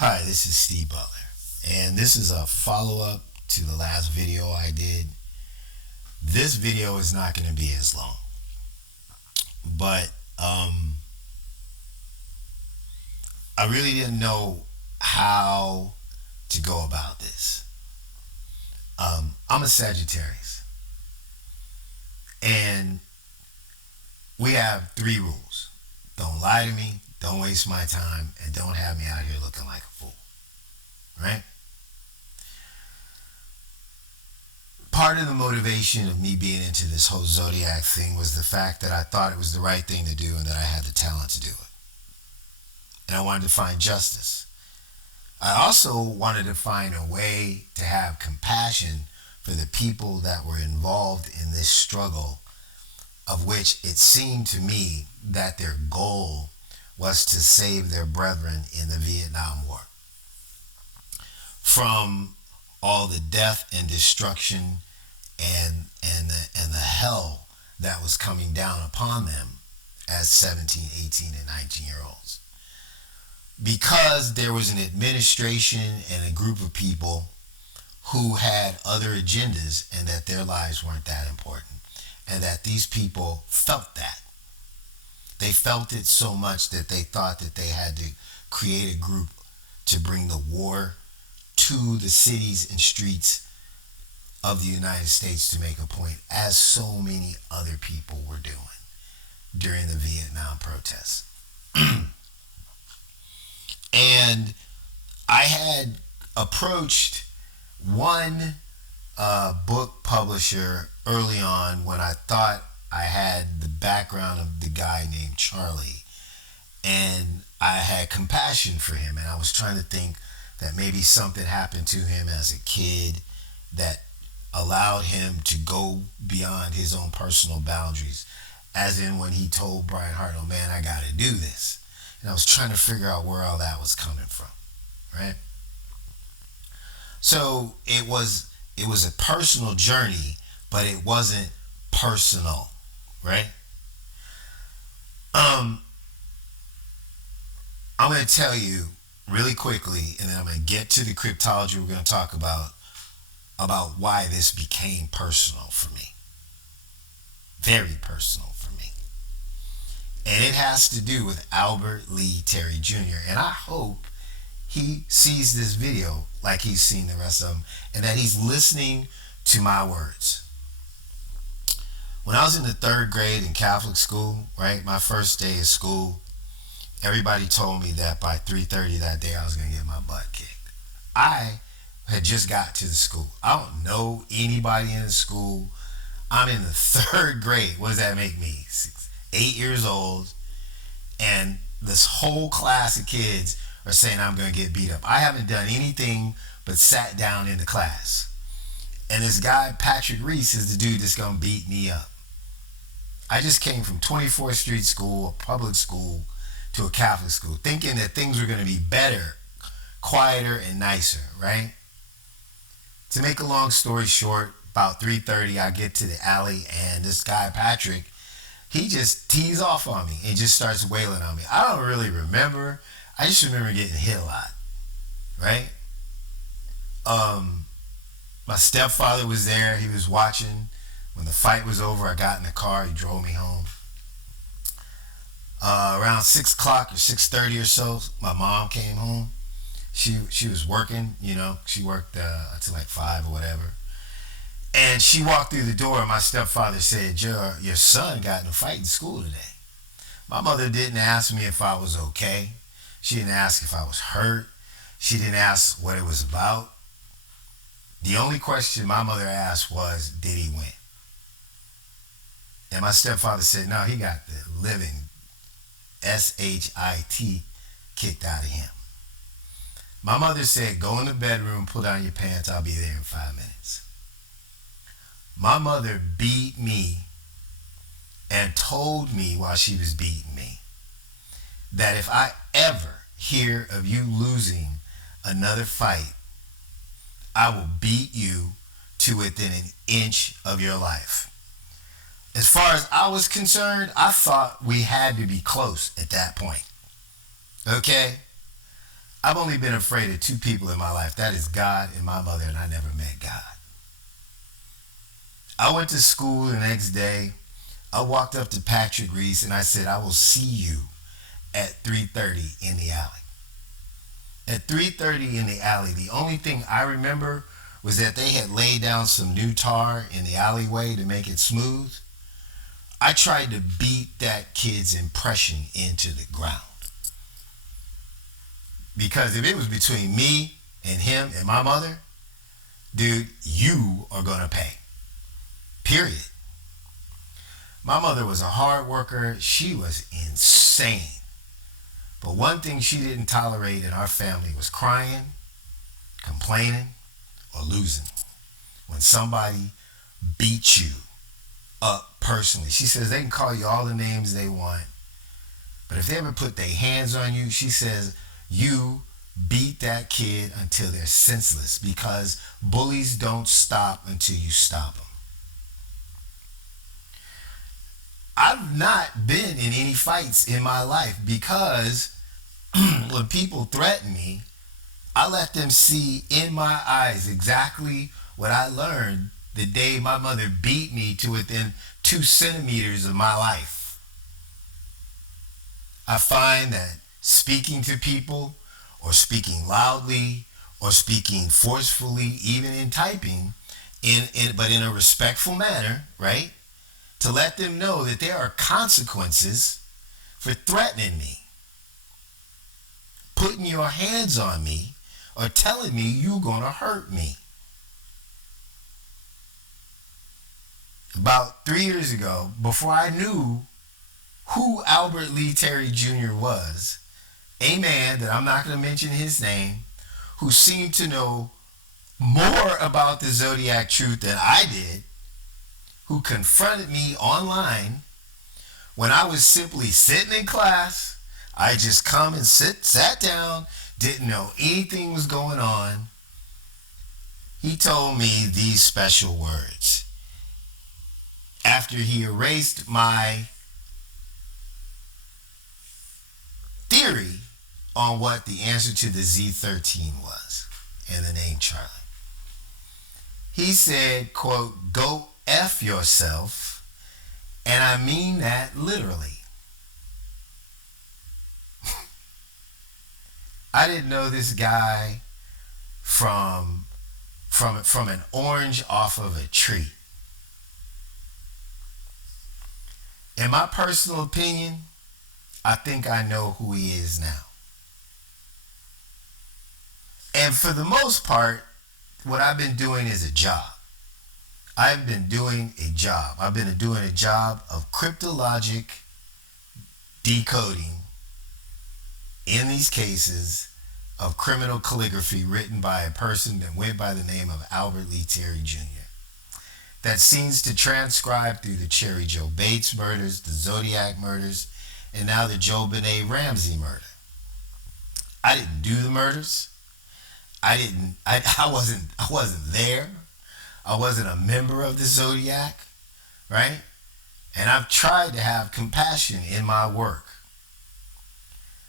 Hi, this is Steve Butler, and this is a follow up to the last video I did. This video is not going to be as long, but I really didn't know how to go about this. I'm a Sagittarius, and we have three rules: don't lie to me, don't waste my time, and don't have me out here looking like a fool, right? Part of the motivation of me being into this whole Zodiac thing was the fact that I thought it was the right thing to do and that I had the talent to do it. And I wanted to find justice. I also wanted to find a way to have compassion for the people that were involved in this struggle, of which it seemed to me that their goal was to save their brethren in the Vietnam War from all the death and destruction and the hell that was coming down upon them as 17, 18, and 19-year olds. Because there was an administration and a group of people who had other agendas and that their lives weren't that important. And that these people felt that. They felt it so much that they thought that they had to create a group to bring the war to the cities and streets of the United States to make a point, as so many other people were doing during the Vietnam protests. And I had approached one book publisher early on when I thought I had the background of the guy named Charlie, and I had compassion for him, and I was trying to think that maybe something happened to him as a kid that allowed him to go beyond his own personal boundaries, as in when he told Brian Hart, "Oh man, I gotta do this." And I was trying to figure out where all that was coming from, right? So it was a personal journey, but it wasn't personal, right? Um, I'm going to tell you really quickly, and then I'm going to get to the cryptology we're going to talk about why this became personal for me, very personal for me, and it has to do with Albert Lee Terry Jr. And I hope he sees this video like he's seen the rest of them, and that he's listening to my words. When I was in the third grade in Catholic school, right, my first day of school, everybody told me that by 3:30 that day I was going to get my butt kicked. I had just got to the school. I don't know anybody in the school. I'm in the third grade. What does that make me? 8 years old. And this whole class of kids are saying I'm going to get beat up. I haven't done anything but sat down in the class. And this guy, Patrick Reese, is the dude that's going to beat me up. I just came from 24th Street School, a public school, to a Catholic school, thinking that things were going to be better, quieter, and nicer, right? To make a long story short, about 3:30, I get to the alley, and this guy, Patrick, he just tees off on me and just starts wailing on me. I don't really remember. I just remember getting hit a lot, right? My stepfather was there. He was watching. When the fight was over, I got in the car. He drove me home. Around 6 o'clock or 6:30 or so, my mom came home. She was working, She worked until like 5 or whatever. And she walked through the door, and my stepfather said, your son got in a fight in school today. My mother didn't ask me if I was okay. She didn't ask if I was hurt. She didn't ask what it was about. The only question my mother asked was, did he win? And my stepfather said, no, he got the living SHIT kicked out of him. My mother said, go in the bedroom, pull down your pants, I'll be there in 5 minutes. My mother beat me and told me while she was beating me that if I ever hear of you losing another fight, I will beat you to within an inch of your life. As far as I was concerned, I thought we had to be close at that point. Okay? I've only been afraid of two people in my life. That is God and my mother, and I never met God. I went to school the next day. I walked up to Patrick Reese and I said, I will see you at 3:30 in the alley. At 3:30 in the alley, the only thing I remember was that they had laid down some new tar in the alleyway to make it smooth. I tried to beat that kid's impression into the ground. Because if it was between me and him and my mother, dude, you are going to pay. Period. My mother was a hard worker. She was insane. But one thing she didn't tolerate in our family was crying, complaining, or losing. When somebody beats you up personally. She says they can call you all the names they want, but if they ever put their hands on you, she says you beat that kid until they're senseless, because bullies don't stop until you stop them. I've not been in any fights in my life because when people threaten me, I let them see in my eyes exactly what I learned the day my mother beat me to within 2 centimeters of my life. I find that speaking to people, or speaking loudly, or speaking forcefully, even in typing, but in a respectful manner, right? To let them know that there are consequences for threatening me, putting your hands on me, or telling me you're going to hurt me. About 3 years ago, before I knew who Albert Lee Terry Jr. was, a man that I'm not going to mention his name, who seemed to know more about the Zodiac truth than I did, who confronted me online when I was simply sitting in class. I just come and sat down, didn't know anything was going on. He told me these special words. After he erased my theory on what the answer to the Z13 was and the name Charlie. He said, quote, "Go F yourself," and I mean that literally. I didn't know this guy from an orange off of a tree. In my personal opinion, I think I know who he is now. And for the most part, what I've been doing is a job. I've been doing a job. I've been doing a job of cryptologic decoding in these cases of criminal calligraphy written by a person that went by the name of Albert Lee Terry Jr. that seems to transcribe through the Cherry Joe Bates murders, the Zodiac murders, and now the Joe Benet Ramsey murder. I didn't do the murders. I wasn't there. I wasn't a member of the Zodiac, right? And I've tried to have compassion in my work.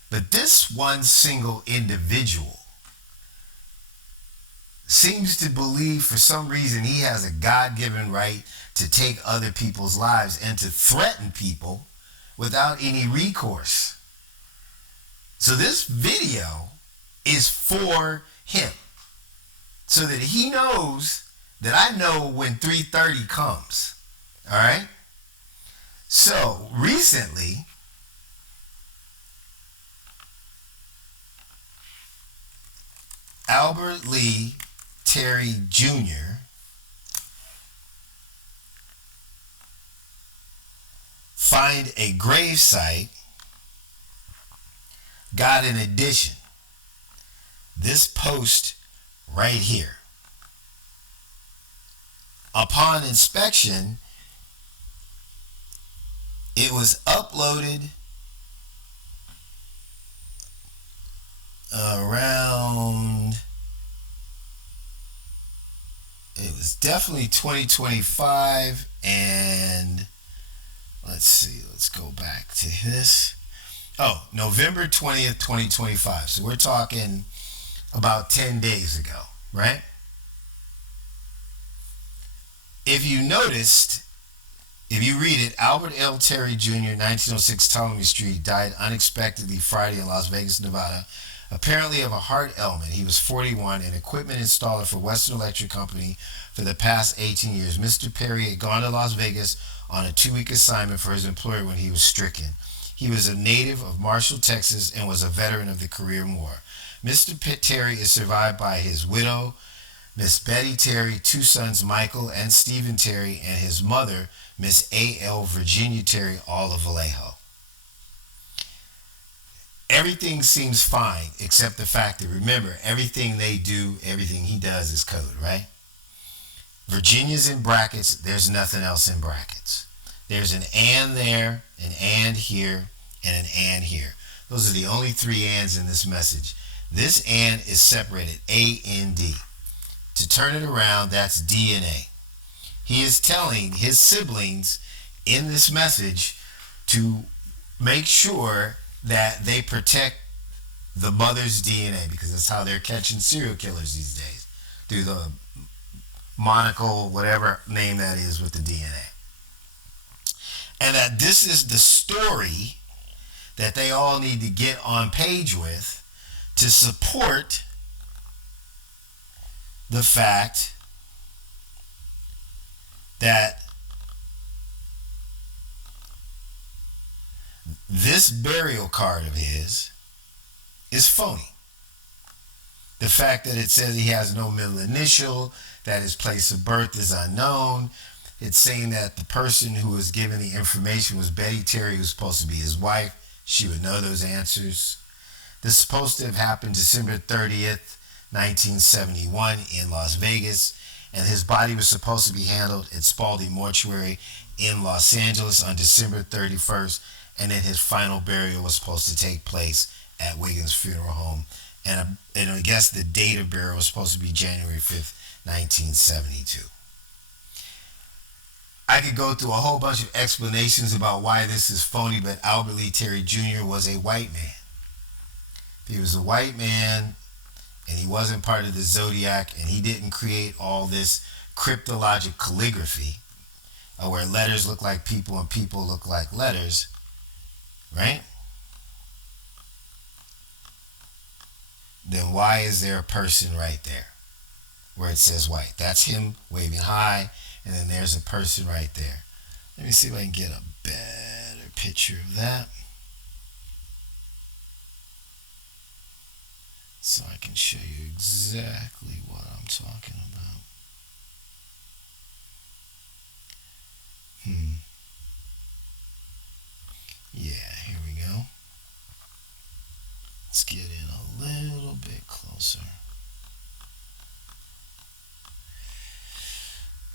But this one single individual seems to believe for some reason he has a God-given right to take other people's lives and to threaten people without any recourse. So this video is for him, so that he knows that I know when 3:30 comes. All right? So recently, Albert Lee Terry Jr. find a gravesite, got an addition. This post right here. Upon inspection, it was uploaded around, it was definitely 2025, and let's see, let's go back to this. Oh, November 20th, 2025. So we're talking about 10 days ago, right? If you noticed, if you read it, Albert L. Terry Jr., 1906 Ptolemy Street, died unexpectedly Friday in Las Vegas, Nevada, apparently of a heart ailment. He was 41, an equipment installer for Western Electric Company for the past 18 years. Mr. Perry had gone to Las Vegas on a 2-week assignment for his employer when he was stricken. He was a native of Marshall, Texas, and was a veteran of the Korean War. Mr. Terry is survived by his widow, Miss Betty Terry, two sons, Michael and Stephen Terry, and his mother, Miss A.L. Virginia Terry, all of Vallejo. Everything seems fine except the fact that, remember, everything they do, everything he does is code, right? Virginia's in brackets. There's nothing else in brackets. There's an and there, an and here, and an and here. Those are the only three ands in this message. This and is separated, A-N-D. To turn it around, that's DNA. He is telling his siblings in this message to make sure that they protect the mother's DNA, because that's how they're catching serial killers these days, through the monocle, whatever name that is, with the DNA. And that this is the story that they all need to get on page with to support the fact that this burial card of his is phony. The fact that it says he has no middle initial, that his place of birth is unknown. It's saying that the person who was given the information was Betty Terry, who's supposed to be his wife. She would know those answers. This is supposed to have happened December 30th, 1971 in Las Vegas, and his body was supposed to be handled at Spalding Mortuary in Los Angeles on December 31st, and then his final burial was supposed to take place at Wiggins Funeral Home. And I guess the date of burial was supposed to be January 5th, 1972. I could go through a whole bunch of explanations about why this is phony, but Albert Lee Terry Jr. was a white man. If he was a white man and he wasn't part of the Zodiac and he didn't create all this cryptologic calligraphy where letters look like people and people look like letters, right? Then why is there a person right there where it says white? That's him waving hi, and then there's a person right there. Let me see if I can get a better picture of that so I can show you exactly what I'm talking about. Yeah, here we go. Let's get in a little bit closer.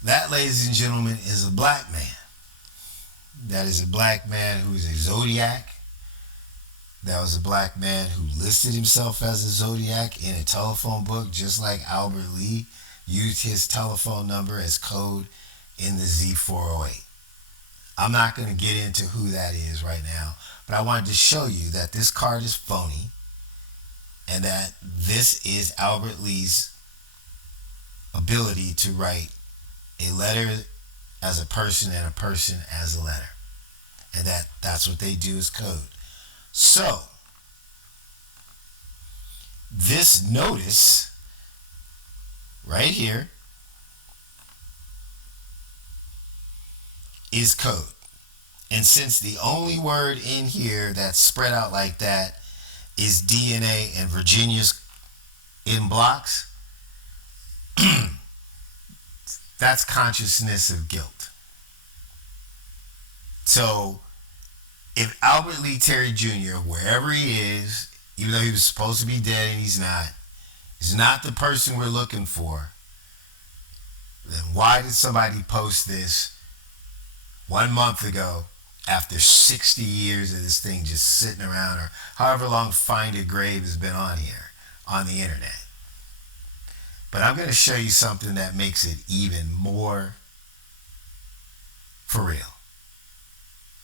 That, ladies and gentlemen, is a black man. That is a black man who is a Zodiac. That was a black man who listed himself as a Zodiac in a telephone book, just like Albert Lee used his telephone number as code in the Z408. I'm not going to get into who that is right now, but I wanted to show you that this card is phony and that this is Albert Lee's ability to write a letter as a person and a person as a letter. And that's what they do is code. So, this notice right here is code. And since the only word in here that's spread out like that is DNA and Virginia's in blocks, that's consciousness of guilt. So, if Albert Lee Terry Jr., wherever he is, even though he was supposed to be dead and he's not, is not the person we're looking for, then why did somebody post this 1 month ago after 60 years of this thing just sitting around, or however long Find a Grave has been on here, on the internet? But I'm going to show you something that makes it even more for real.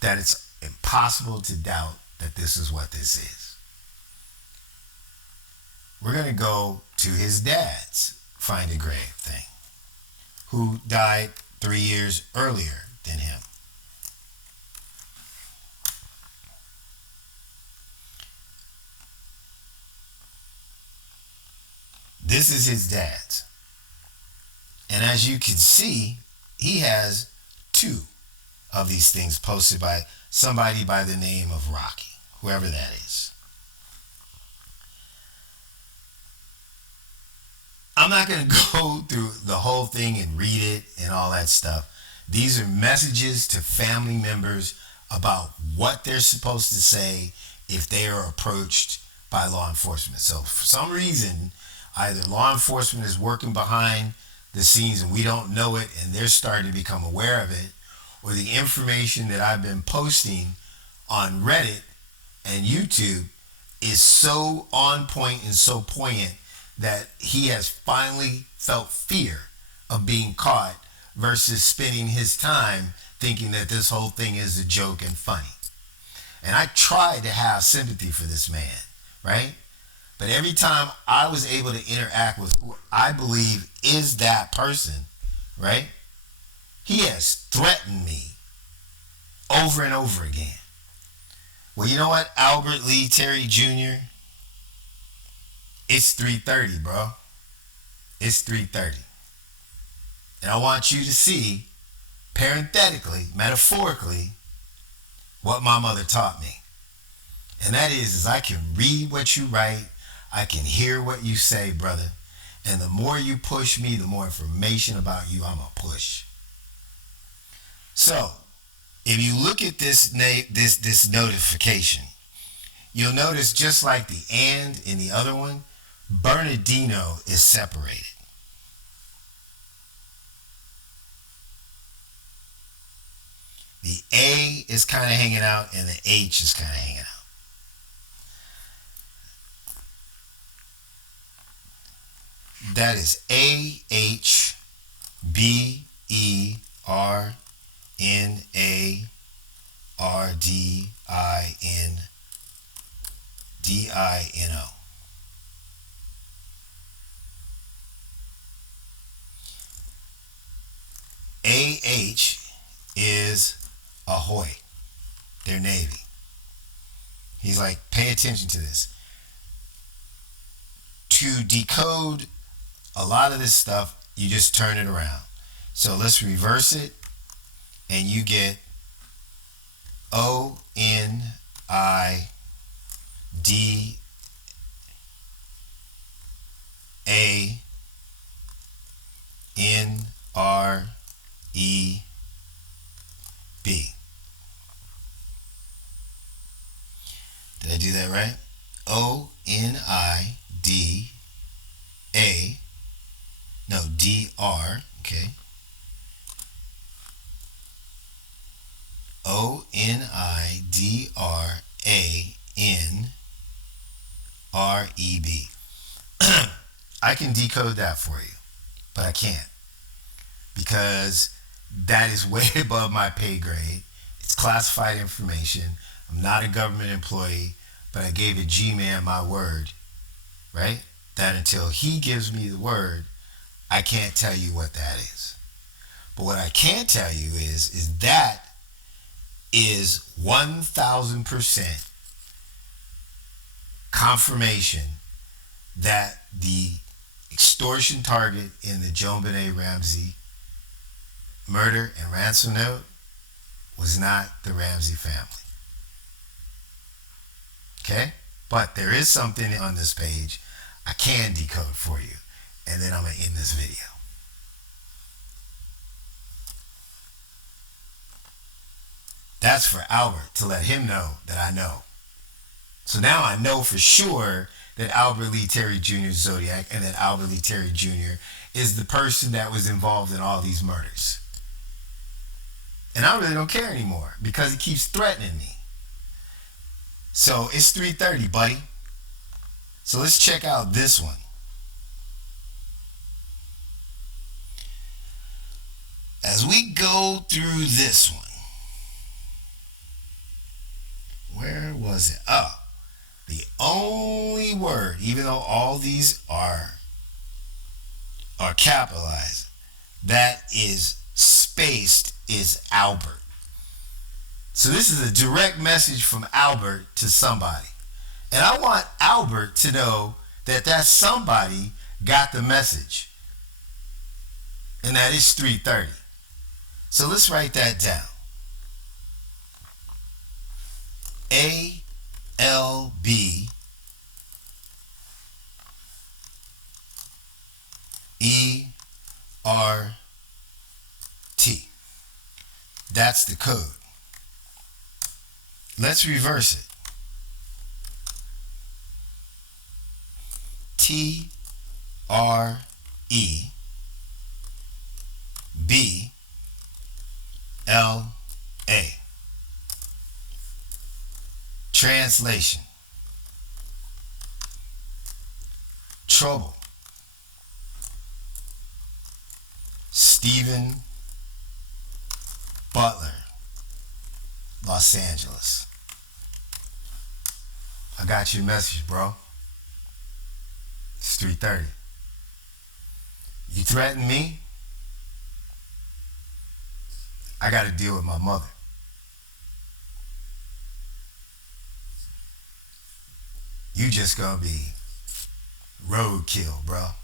That it's impossible to doubt that this is what this is. We're going to go to his dad's Find a Grave thing, who died 3 years earlier than him. This is his dad's. And as you can see, he has two of these things posted by somebody by the name of Rocky, whoever that is. I'm not going to go through the whole thing and read it and all that stuff. These are messages to family members about what they're supposed to say if they are approached by law enforcement. So for some reason, either law enforcement is working behind the scenes and we don't know it and they're starting to become aware of it, or the information that I've been posting on Reddit and YouTube is so on point and so poignant that he has finally felt fear of being caught versus spending his time thinking that this whole thing is a joke and funny. And I tried to have sympathy for this man, right? But every time I was able to interact with who I believe is that person, right? He has threatened me over and over again. Well, you know what, Albert Lee Terry Jr.? It's 3:30, bro. It's 3:30. And I want you to see, parenthetically, metaphorically, what my mother taught me. And that is I can read what you write. I can hear what you say, brother. And the more you push me, the more information about you I'm going to push. So, if you look at this notification, you'll notice just like the and in the other one, Bernardino is separated. The A is kind of hanging out and the H is kind of hanging out. That is AHBERNARDINO. AH is Ahoy. They're Navy. He's like, pay attention to this. To decode a lot of this stuff, you just turn it around. So let's reverse it, and you get ONIDANREB. Did I do that right? DR, okay. ONIDRANREB. I can decode that for you, but I can't because that is way above my pay grade. It's classified information. I'm not a government employee, but I gave a G-man my word, right? That until he gives me the word, I can't tell you what that is. But what I can tell you is that is 1,000% confirmation that the extortion target in the JonBenet Ramsey murder and ransom note was not the Ramsey family. Okay? But there is something on this page I can decode for you. And then I'm going to end this video. That's for Albert, to let him know that I know. So now I know for sure that Albert Lee Terry Jr. is Zodiac, and that Albert Lee Terry Jr. is the person that was involved in all these murders. And I really don't care anymore because he keeps threatening me. So it's 3:30, buddy. So let's check out this one. As we go through this one, where was it? Oh, the only word, even though all these are capitalized, that is spaced is Albert. So this is a direct message from Albert to somebody. And I want Albert to know that that somebody got the message. And that is 3:30. So let's write that down. ALBERT. That's the code. Let's reverse it. TREBLA. Translation. Trouble. Stephen Butler, Los Angeles. I got your message, bro. It's 3:30. You threaten me? I got to deal with my mother. You just gonna be roadkill, bro.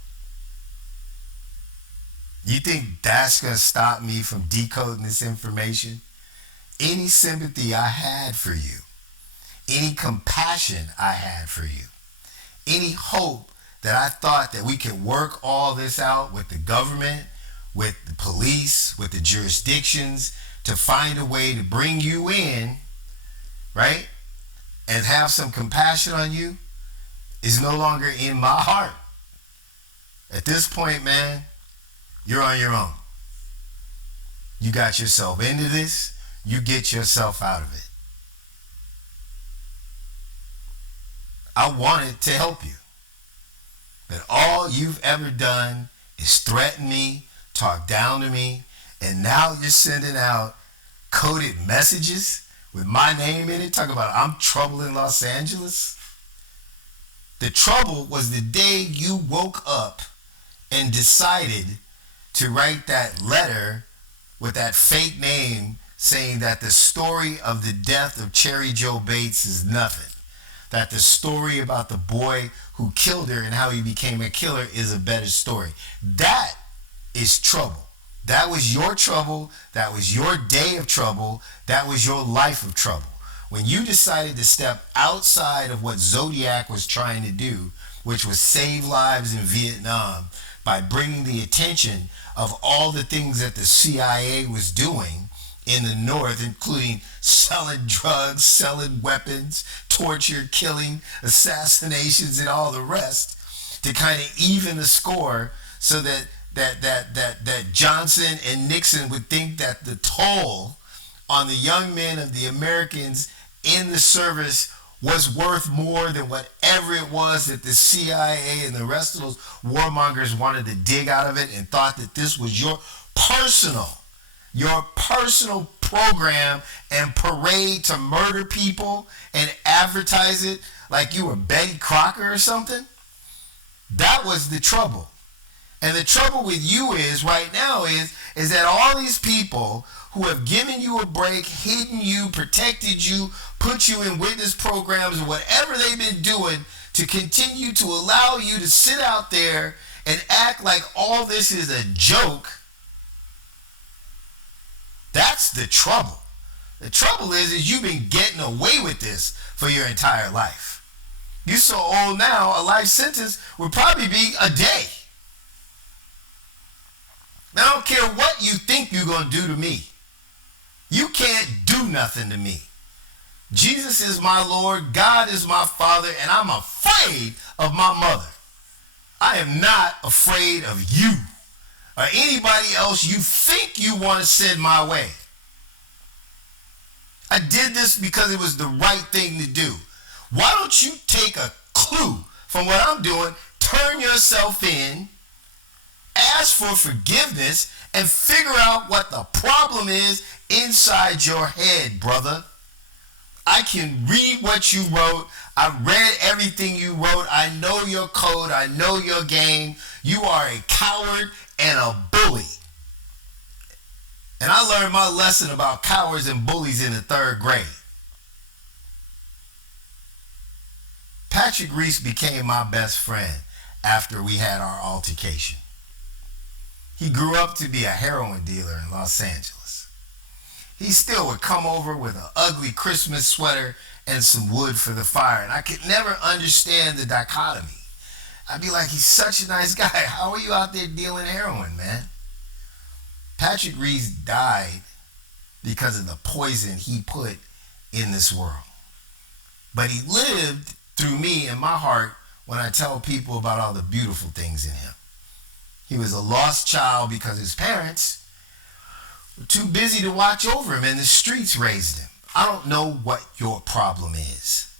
You think that's gonna stop me from decoding this information? Any sympathy I had for you, any compassion I had for you, any hope that I thought that we could work all this out with the government, with the police, with the jurisdictions to find a way to bring you in, right? And have some compassion on you is no longer in my heart. At this point, man, you're on your own. You got yourself into this, you get yourself out of it. I wanted to help you. But all you've ever done is threaten me, talk down to me, and now you're sending out coded messages with my name in it, talking about I'm trouble in Los Angeles. The trouble was the day you woke up and decided to write that letter with that fake name saying that the story of the death of Cherry Joe Bates is nothing. That the story about the boy who killed her and how he became a killer is a better story. That is trouble. That was your trouble. That was your day of trouble. That was your life of trouble. When you decided to step outside of what Zodiac was trying to do, which was save lives in Vietnam by bringing the attention of all the things that the CIA was doing in the North, including selling drugs, selling weapons, torture, killing, assassinations, and all the rest, to kind of even the score so that Johnson and Nixon would think that the toll on the young men of the Americans in the service was worth more than whatever it was that the CIA and the rest of those warmongers wanted to dig out of it, and thought that this was your personal program and parade to murder people and advertise it like you were Betty Crocker or something. That was the trouble. And the trouble with you is right now is that all these people who have given you a break, hidden you, protected you, put you in witness programs, or whatever they've been doing to continue to allow you to sit out there and act like all this is a joke. That's the trouble. The trouble is you've been getting away with this for your entire life. You're so old now, a life sentence would probably be a day. Now, I don't care what you think you're going to do to me. You can't do nothing to me. Jesus is my Lord, God is my Father, and I'm afraid of my mother. I am not afraid of you or anybody else you think you want to send my way. I did this because it was the right thing to do. Why don't you take a clue from what I'm doing, turn yourself in, ask for forgiveness, and figure out what the problem is inside your head, brother. I can read what you wrote. I read everything you wrote. I know your code. I know your game. You are a coward and a bully. And I learned my lesson about cowards and bullies in the 3rd grade. Patrick Reese became my best friend after we had our altercation. He grew up to be a heroin dealer in Los Angeles. He still would come over with an ugly Christmas sweater and some wood for the fire, and I could never understand the dichotomy. I'd be like, he's such a nice guy. How are you out there dealing heroin, man? Patrick Reese died because of the poison he put in this world. But he lived through me in my heart when I tell people about all the beautiful things in him. He was a lost child because his parents were too busy to watch over him and the streets raised him. I don't know what your problem is,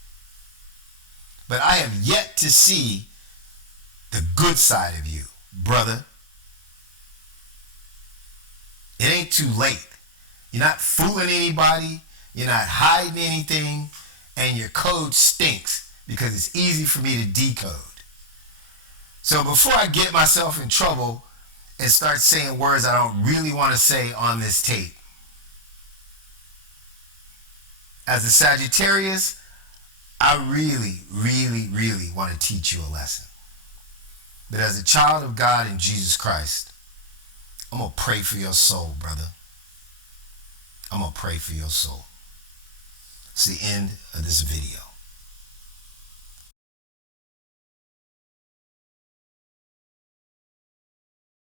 but I have yet to see the good side of you, brother. It ain't too late. You're not fooling anybody. You're not hiding anything. And your code stinks because it's easy for me to decode. So before I get myself in trouble and start saying words I don't really want to say on this tape, as a Sagittarius, I really, really, really want to teach you a lesson. But as a child of God in Jesus Christ, I'm going to pray for your soul, brother. I'm going to pray for your soul. It's the end of this video.